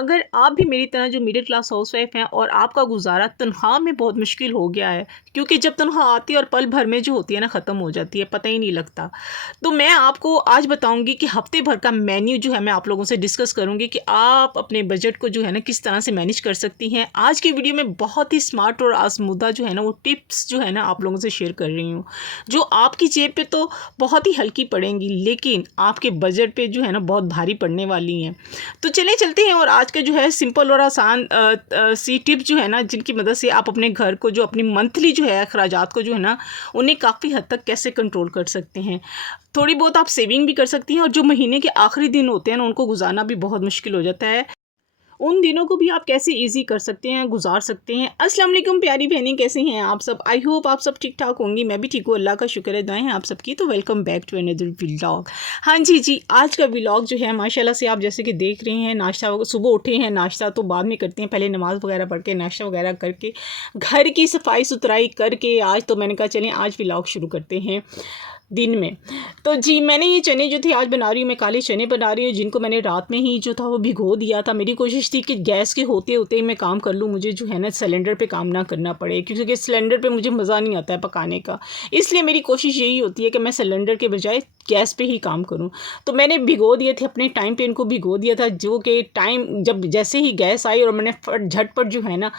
अगर आप भी मेरी तरह जो मिडिल क्लास हाउसवाइफ हैं और आपका गुजारा तनख्वाह में बहुत मुश्किल हो गया है, क्योंकि जब तनख्वाह आती है और पल भर में जो होती है ना ख़त्म हो जाती है, पता ही नहीं लगता। तो मैं आपको आज बताऊंगी कि हफ्ते भर का मेन्यू जो है मैं आप लोगों से डिस्कस करूंगी कि आप अपने बजट को जो है ना किस तरह से मैनेज कर सकती हैं। आज की वीडियो में बहुत ही स्मार्ट और आजमुदा जो है ना वो टिप्स जो है ना आप लोगों से शेयर कर रही हूँ, जो आपकी जेब पे तो बहुत ही हल्की पड़ेंगी लेकिन आपके बजट पे जो है ना बहुत भारी पड़ने वाली हैं। तो चलिए चलते हैं और आज का जो है सिंपल और आसान सी टिप जो है ना जिनकी मदद से आप अपने घर को जो अपनी मंथली जो है अखराजात को जो है ना उन्हें काफ़ी हद तक कैसे कंट्रोल कर सकते हैं। थोड़ी बहुत आप सेविंग भी कर सकती हैं और जो महीने के आखिरी दिन होते हैं ना उनको गुजारना भी बहुत मुश्किल हो जाता है, उन दिनों को भी आप कैसे इजी कर सकते हैं, गुजार सकते हैं। अस्सलाम वालेकुम प्यारी बहनें, कैसे हैं आप सब? आई होप आप सब ठीक ठाक होंगी। मैं भी ठीक हूँ, अल्लाह का शुक्र है, दुआएं हैं आप सबकी। तो welcome back to another vlog. हाँ जी, आज का व्लॉग जो है माशाल्लाह से आप जैसे कि देख रहे हैं, नाश्ता सुबह उठे हैं, नाश्ता तो बाद में करते हैं, पहले नमाज़ वगैरह पढ़ के नाश्ता वगैरह करके घर की सफाई सुथराई करके आज तो मैंने कहा चलें आज व्लॉग शुरू करते हैं दिन में। तो जी मैंने ये चने जो थे आज बना रही हूँ, मैं काले चने बना रही हूँ जिनको मैंने रात में ही जो था वो भिगो दिया था। मेरी कोशिश थी कि गैस के होते होते ही मैं काम कर लूँ, मुझे जो है ना सिलेंडर पे काम ना करना पड़े, क्योंकि सिलेंडर पे मुझे मज़ा नहीं आता है पकाने का। इसलिए मेरी कोशिश यही होती है कि मैं सिलेंडर के बजाय गैस पे ही काम करूँ। तो मैंने भिगो दिए थे, अपने टाइम पे इनको भिगो दिया था, जो कि टाइम जब जैसे ही गैस आई और मैंने झटपट जो है ना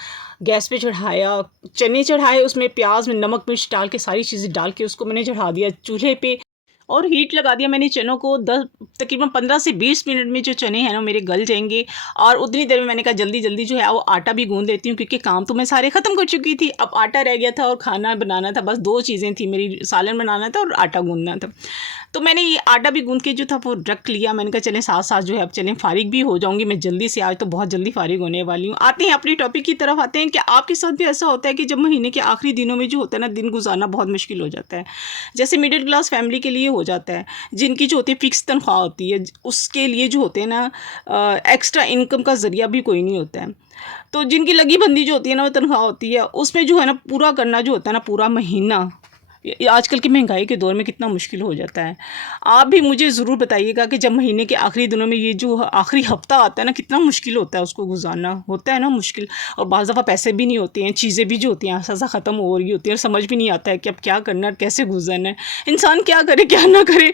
गैस पे चढ़ाया, चने चढ़ाए, उसमें प्याज में नमक मिर्च डाल के सारी चीज़ें डाल के उसको मैंने चढ़ा दिया चूल्हे पे और हीट लगा दिया मैंने चनों को। तकरीबन 15 से 20 मिनट में जो चने हैं ना मेरे गल जाएंगे। और उतनी देर में मैंने कहा जल्दी जल्दी जो है वो आटा भी गूंद लेती हूँ, क्योंकि काम तो मैं सारे ख़त्म कर चुकी थी। अब आटा रह गया था और खाना बनाना था, बस 2 चीज़ें थी मेरी, सालन बनाना था और आटा गूंदना था। तो मैंने ये आटा भी गूंद के जो था वो रख लिया। मैंने कहा चलें साथ साथ जो है अब चलें फ़ारिग भी हो जाऊँगी मैं जल्दी से, आज तो बहुत जल्दी फ़ारिग होने वाली हूँ। आते हैं अपनी टॉपिक की तरफ आते हैं कि आपके साथ भी ऐसा होता है कि जब महीने के आखिरी दिनों में जो होता है ना दिन गुजारना बहुत मुश्किल हो जाता है। जैसे मिडिल क्लास फैमिली के लिए हो जाता है, जिनकी जो होती है फ़िक्स तनख्वाह होती है, उसके लिए जो होते हैं ना एक्स्ट्रा इनकम का ज़रिया भी कोई नहीं होता है। तो जिनकी लगी बंदी जो होती है ना वो तनख्वाह होती है, उसमें जो है ना पूरा करना जो होता है ना पूरा महीना, ये आजकल की महंगाई के दौर में कितना मुश्किल हो जाता है। आप भी मुझे ज़रूर बताइएगा कि जब महीने के आखिरी दिनों में ये जो आखिरी हफ्ता आता है ना कितना मुश्किल होता है उसको गुजारना, होता है ना मुश्किल। और बाज़ दफ़ा पैसे भी नहीं होते हैं, चीज़ें भी जो होती हैं आसा ख़त्म हो रही होती है और समझ भी नहीं आता है कि अब क्या करना है, कैसे गुजरना है, इंसान क्या करे क्या ना करे।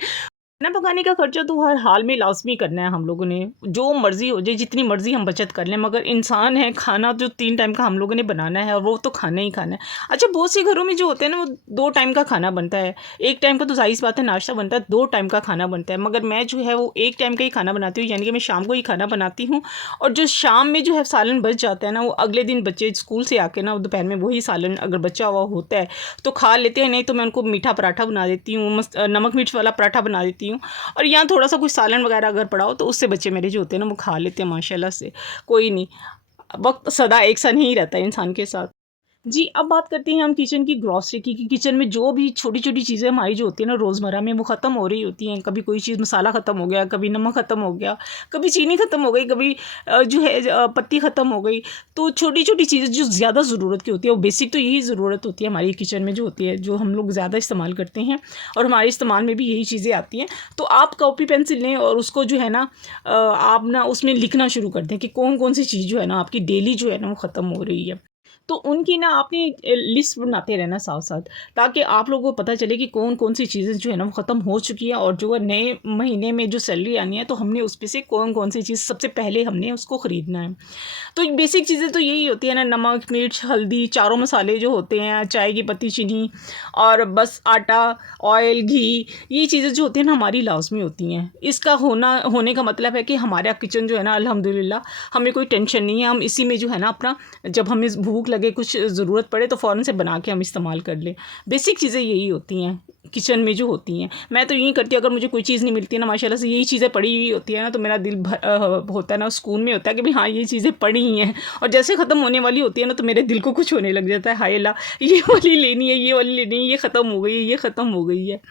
खाना पकाने का खर्चा तो हर हाल में लाज़मी करना है हम लोगों ने, जो मर्ज़ी हो जाए, जितनी मर्ज़ी हम बचत कर लें, मगर इंसान है, खाना जो 3 टाइम का हम लोगों ने बनाना है और वो तो खाना ही खाना है। अच्छा बहुत से घरों में जो होते हैं ना वो 2 टाइम का खाना बनता है, 1 टाइम का तो ज़ाहिर सी बात है नाश्ता बनता है, 2 टाइम का खाना बनता है, मगर मैं जो है वो 1 टाइम का ही खाना बनाती हूँ, यानी कि मैं शाम को ही खाना बनाती हूँ। और जो शाम में जो है सालन बच जाता है ना वो अगले दिन बच्चे स्कूल से आके ना दोपहर में वही सालन अगर बचा हुआ होता है तो खा लेते हैं, नहीं तो मैं उनको मीठा पराठा बना देती हूँ, नमक मिर्च वाला पराठा बना देती हूँ। और यहाँ थोड़ा सा कुछ सालन वगैरह अगर पड़ा हो तो उससे बच्चे मेरे जो होते हैं ना वो खा लेते हैं माशाल्लाह से। कोई नहीं, वक्त सदा एक सा नहीं रहता है इंसान के साथ। जी, अब बात करते हैं हम किचन की ग्रॉसरी की, कि किचन में जो भी छोटी-छोटी चीज़ें हमारी जो होती है ना रोज़मर्रा में वो ख़त्म हो रही होती हैं। कभी कोई चीज़ मसाला ख़त्म हो गया, कभी नमक ख़त्म हो गया, कभी चीनी ख़त्म हो गई, कभी जो है पत्ती ख़त्म हो गई। तो छोटी-छोटी चीज़ें जो ज़्यादा ज़रूरत की होती है, वो बेसिक तो यही ज़रूरत होती है हमारी किचन में जो होती है, जो हम लोग ज़्यादा इस्तेमाल करते हैं और हमारे इस्तेमाल में भी यही चीज़ें आती हैं। तो आप कॉपी पेंसिल लें और उसको जो है ना आप ना उसमें लिखना शुरू कर दें कि कौन-कौन सी चीज़ जो है ना आपकी डेली जो है ना वो ख़त्म हो रही है। तो उनकी ना आपने लिस्ट बनाते रहना साथ-साथ, ताकि आप लोगों को पता चले कि कौन-कौन सी चीज़ें जो है ना वो ख़त्म हो चुकी हैं और जो है नए महीने में जो सैलरी आनी है तो हमने उसमें से कौन-कौन सी चीज़ सबसे पहले हमने उसको ख़रीदना है। तो बेसिक चीज़ें तो यही होती है ना, नमक, मिर्च, हल्दी, चारों मसाले जो होते हैं, चाय की पत्ती, चीनी और बस आटा, ऑयल, घी, ये चीज़ें जो होती हैं ना हमारी लाज़मी होती हैं। इसका होने का मतलब है कि हमारा किचन जो है ना अल्हम्दुलिल्लाह हमें कोई टेंशन नहीं है, हम इसी में जो है ना अपना जब हमें भूख लगे, कुछ ज़रूरत पड़े तो फ़ौरन से बना के हम इस्तेमाल कर लें। बेसिक चीज़ें यही होती हैं किचन में जो होती हैं। मैं तो यही करती हूँ, अगर मुझे कोई चीज़ नहीं मिलती है ना माशाल्लाह से यही चीज़ें पड़ी हुई होती है ना तो मेरा दिल होता है ना सुकून में होता है कि भाई हाँ ये चीज़ें पड़ी ही हैं। और जैसे ख़त्म होने वाली होती है ना तो मेरे दिल को कुछ होने लग जाता है, हाय अल्लाह ये वाली लेनी है, ये वाली लेनी है, ये ख़त्म हो गई है, ये ख़त्म हो गई है।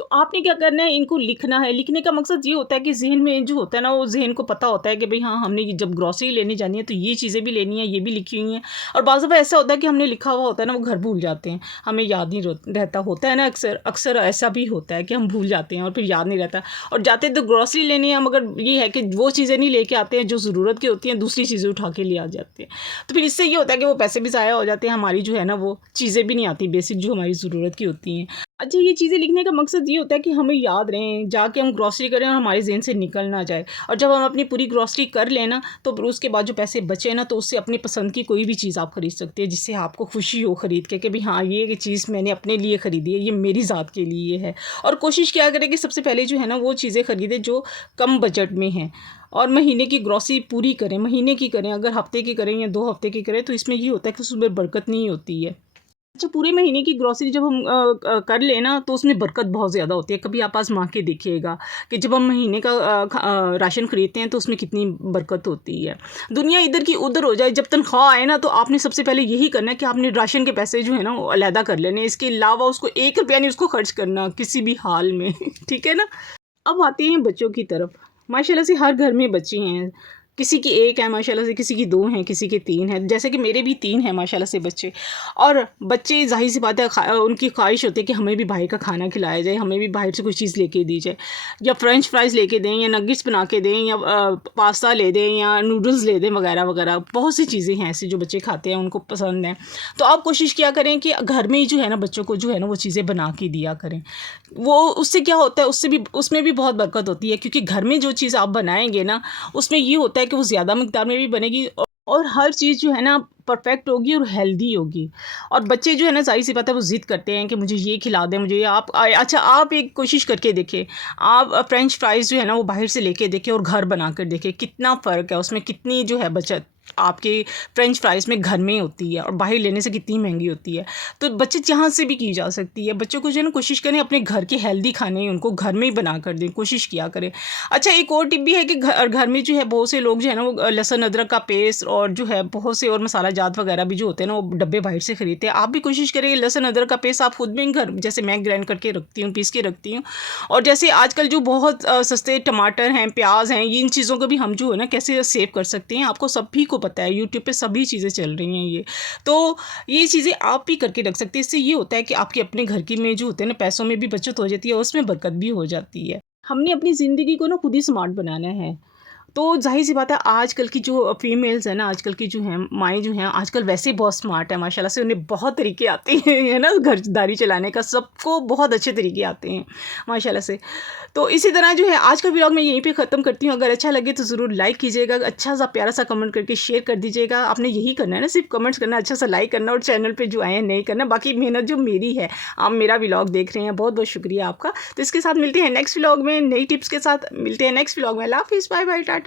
तो आपने क्या करना है, इनको लिखना है। लिखने का मकसद ये होता है कि ज़हन में जो होता है ना, वो ज़हन को पता होता है कि भई हाँ, हमने ये जब ग्रॉसरी लेने जानी है तो ये चीज़ें भी लेनी है, ये भी लिखी हुई हैं। और बाज़ दफ़ा ऐसा होता है कि हमने लिखा हुआ होता है ना, वो घर भूल जाते हैं, हमें याद नहीं रहता होता है ना, अक्सर अक्सर ऐसा भी होता है कि हम भूल जाते हैं और फिर याद नहीं रहता। और जाते तो ग्रॉसरी लेने हैं, मगर ये है कि वो चीज़ें नहीं लेके आते हैं जो ज़रूरत की होती हैं, दूसरी चीज़ें उठा के ले आ जाते हैं। तो फिर इससे ये होता है कि वो पैसे भी ज़ाया हो जाते हैं, हमारी जो है ना वो चीज़ें भी नहीं आती बेसिक जो हमारी ज़रूरत की होती हैं। अच्छा, ये चीज़ें लिखने का मकसद ये होता है कि हमें याद रहें, जाके हम ग्रॉसरी करें और हमारे ज़हन से निकल ना जाए। और जब हम अपनी पूरी ग्रॉसरी कर लें ना, तो फिर उसके बाद जो पैसे बचे ना, तो उससे अपनी पसंद की कोई भी चीज़ आप खरीद सकते हैं, जिससे आपको खुशी हो खरीद के कि भई हाँ, ये चीज़ मैंने अपने लिए खरीदी है, ये मेरी ज़ात के लिए है। और कोशिश क्या करें कि सबसे पहले जो है ना, वो चीज़ें खरीदें जो कम बजट में हैं। और महीने की ग्रॉसरी पूरी करें, महीने की करें, अगर हफ़्ते की करें या 2 हफ़्ते की करें, तो इसमें ये होता है कि उसमें बरकत नहीं होती है। अच्छा, पूरे महीने की ग्रॉसरी जब हम कर लें ना, तो उसमें बरकत बहुत ज़्यादा होती है। कभी आप आज़मा के देखिएगा कि जब हम महीने का राशन खरीदते हैं तो उसमें कितनी बरकत होती है। दुनिया इधर की उधर हो जाए, जब तनख्वाह आए ना, तो आपने सबसे पहले यही करना है कि आपने राशन के पैसे जो है ना वो अलहदा कर लेने हैं। इसके अलावा उसको 1 रुपया नहीं उसको खर्च करना किसी भी हाल में ठीक है ना? अब आते हैं बच्चों की तरफ। माशाल्लाह से हर घर में बच्चे हैं। किसी की 1 है माशाल्लाह से, किसी की 2 हैं, किसी की 3 हैं। जैसे कि मेरे भी 3 हैं माशाल्लाह से बच्चे। और बच्चे ज़ाहिर-सी बात है उनकी ख़्वाहिश होती है कि हमें भी बाहर का खाना खिलाया जाए, हमें भी बाहर से कोई चीज़ लेके दी जाए। या फ्रेंच फ्राइज़ लेके दें, या नगेट्स बना के दें, या पास्ता ले दें, या नूडल्स ले दें वग़ैरह-वग़ैरह। बहुत सी चीज़ें हैं ऐसी जो बच्चे खाते हैं, उनको पसंद हैं। तो आप कोशिश किया करें कि घर में ही जो है ना, बच्चों को जो है ना वो चीज़ें बना के दिया करें। वो उससे क्या होता है, उसमें भी बहुत बरकत होती है, क्योंकि घर में जो चीज़ आप बनाएँगे ना, उसमें ये होता है कि वो ज़्यादा मिक़दार में भी बनेगी और हर चीज़ जो है ना परफ़ेक्ट होगी और हेल्दी होगी। और बच्चे जो है ना, ज़ाहिर-सी बात है वो ज़िद करते हैं कि मुझे ये खिला दें, मुझे ये अच्छा, आप एक कोशिश करके देखें। आप फ्रेंच फ्राइज़ जो है ना वो बाहर से लेके देखें और घर बनाकर देखें, कितना फ़र्क है उसमें, कितनी जो है बचत आपके फ्रेंच फ्राइज़ में घर में होती है और बाहर लेने से कितनी महँगी होती है। तो बचत यहाँ से भी की जा सकती है। बच्चों को जो है ना कोशिश करें अपने घर के हेल्दी खाने उनको घर में ही बना कर दें, कोशिश किया करें। अच्छा, एक और टिप भी है कि घर में जो है बहुत से लोग जो है ना वो लहसुन अदरक का पेस्ट और जो है बहुत से और मसाला जात वगैरह भी जो होते हैं ना, वो डब्बे बाहर से खरीदते हैं। आप भी कोशिश करें लहसुन अदरक का पेस्ट आप खुद भी घर, जैसे मैं ग्राइंड करके रखती हूँ, पीस के रखती हूँ। और जैसे आजकल जो बहुत सस्ते टमाटर हैं, प्याज हैं, इन चीज़ों को भी हम जो है ना कैसे सेव कर सकते हैं, आपको सभी को पता है, यूट्यूब पे सभी चीज़ें चल रही हैं ये। तो ये चीज़ें आप भी करके रख सकते हैं। इससे ये होता है कि आपके अपने घर की में जो होते हैं ना, पैसों में भी बचत हो जाती है और उसमें बरकत भी हो जाती है। हमने अपनी ज़िंदगी को ना खुद ही स्मार्ट बनाना है। तो ज़ाहिर-सी बात है, आजकल की जो फीमेल्स हैं ना, आजकल की जो हैं माएँ जो हैं, आजकल वैसे ही बहुत स्मार्ट हैं माशाल्लाह से, उन्हें बहुत तरीके आते हैं है ना, घरदारी चलाने का सबको बहुत अच्छे तरीके आते हैं माशाल्लाह से। तो इसी तरह जो है आज का व्लॉग मैं यहीं पे ख़त्म करती हूँ। अगर अच्छा लगे तो ज़रूर लाइक कीजिएगा, अच्छा-सा प्यारा-सा कमेंट करके शेयर कर दीजिएगा। आपने यही करना है ना, सिर्फ़ कमेंट्स करना, अच्छा-सा लाइक करना और चैनल पे जो आए हैं नहीं करना, बाकी मेहनत जो मेरी है, आप मेरा व्लॉग देख रहे हैं, बहुत-बहुत शुक्रिया आपका। तो इसके साथ मिलते हैं नेक्स्ट व्लॉग में, नई टिप्स के साथ मिलते हैं नेक्स्ट व्लॉग में। अल्लाह हाफ़िज़, बाय-बाय, टाटा।